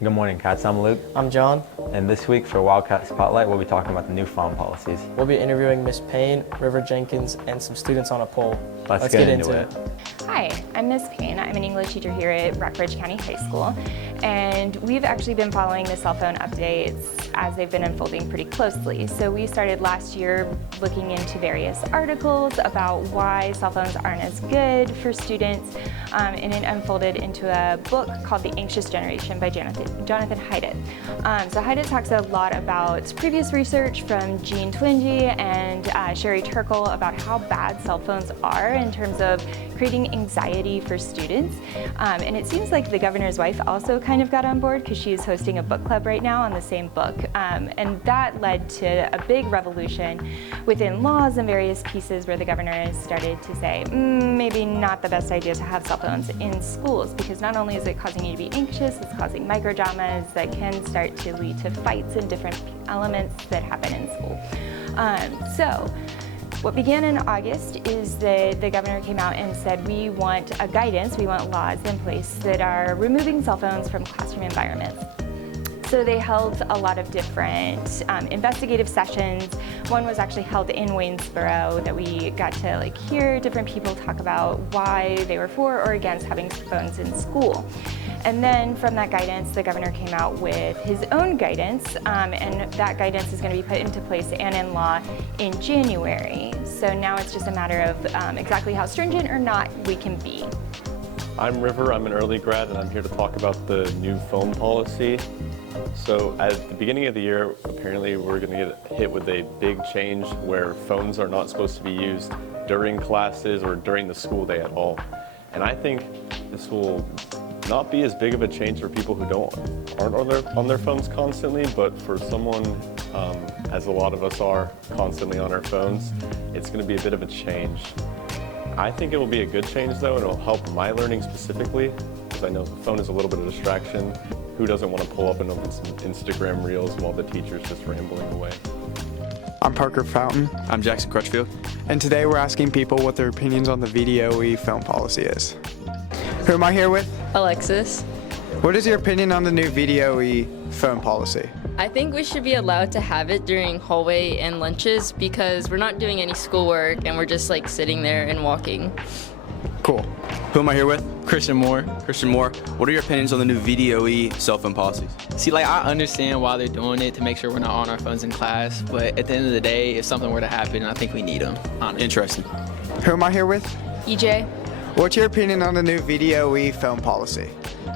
Good morning, Cats. I'm Luke. I'm John. And this week for Wildcat Spotlight, we'll be talking about the new phone policies. We'll be interviewing Miss Payne, River Jenkins, and some students on a poll. Let's get into it. Hi, I'm Miss Payne. I'm an English teacher here at Rockbridge County High School, and we've actually been following the cell phone updates as they've been unfolding pretty closely. So we started last year looking into various articles about why cell phones aren't as good for students, and it unfolded into a book called The Anxious Generation by Jonathan Haidt. So Haidt talks a lot about previous research from Jean Twenge and Sherry Turkle about how bad cell phones are in terms of creating anxiety for students. And it seems like the governor's wife also kind of got on board because she is hosting a book club right now on the same book. And that led to a big revolution within laws and various pieces where the governor has started to say, maybe not the best idea to have cell phones in schools, because not only is it causing you to be anxious, it's causing microdramas that can start to lead to fights and different elements that happen in school. So what began in August is that the governor came out and said we want a guidance, we want laws in place that are removing cell phones from classroom environments. So they held a lot of different investigative sessions. One was actually held in Waynesboro that we got to hear different people talk about why they were for or against having phones in school. And then from that guidance, the governor came out with his own guidance, and that guidance is going to be put into place and in law in January. So now it's just a matter of exactly how stringent or not we can be. I'm River, I'm an early grad, and I'm here to talk about the new phone policy. So at the beginning of the year, apparently we're going to get hit with a big change where phones are not supposed to be used during classes or during the school day at all. And I think this will not be as big of a change for people who aren't on their phones constantly, but for someone, as a lot of us are, constantly on our phones, it's going to be a bit of a change. I think it will be a good change though, and it will help my learning specifically, because I know the phone is a little bit of a distraction. Who doesn't want to pull up and open some Instagram reels while the teacher's just rambling away? I'm Parker Fountain. I'm Jackson Crutchfield. And today we're asking people what their opinions on the VDOE phone policy is. Who am I here with? Alexis. What is your opinion on the new VDOE phone policy? I think we should be allowed to have it during hallway and lunches because we're not doing any schoolwork and we're just sitting there and walking. Cool. Who am I here with? Christian Moore. Christian Moore, what are your opinions on the new VDOE cell phone policies? See, I understand why they're doing it to make sure we're not on our phones in class, but at the end of the day, if something were to happen, I think we need them, honestly. Interesting. Who am I here with? EJ. What's your opinion on the new VDOE phone policy?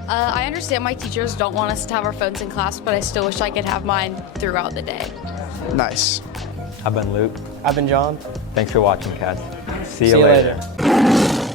I understand my teachers don't want us to have our phones in class, but I still wish I could have mine throughout the day. Nice. I've been Luke. I've been John. Thanks for watching, Cats. See See you you later. later.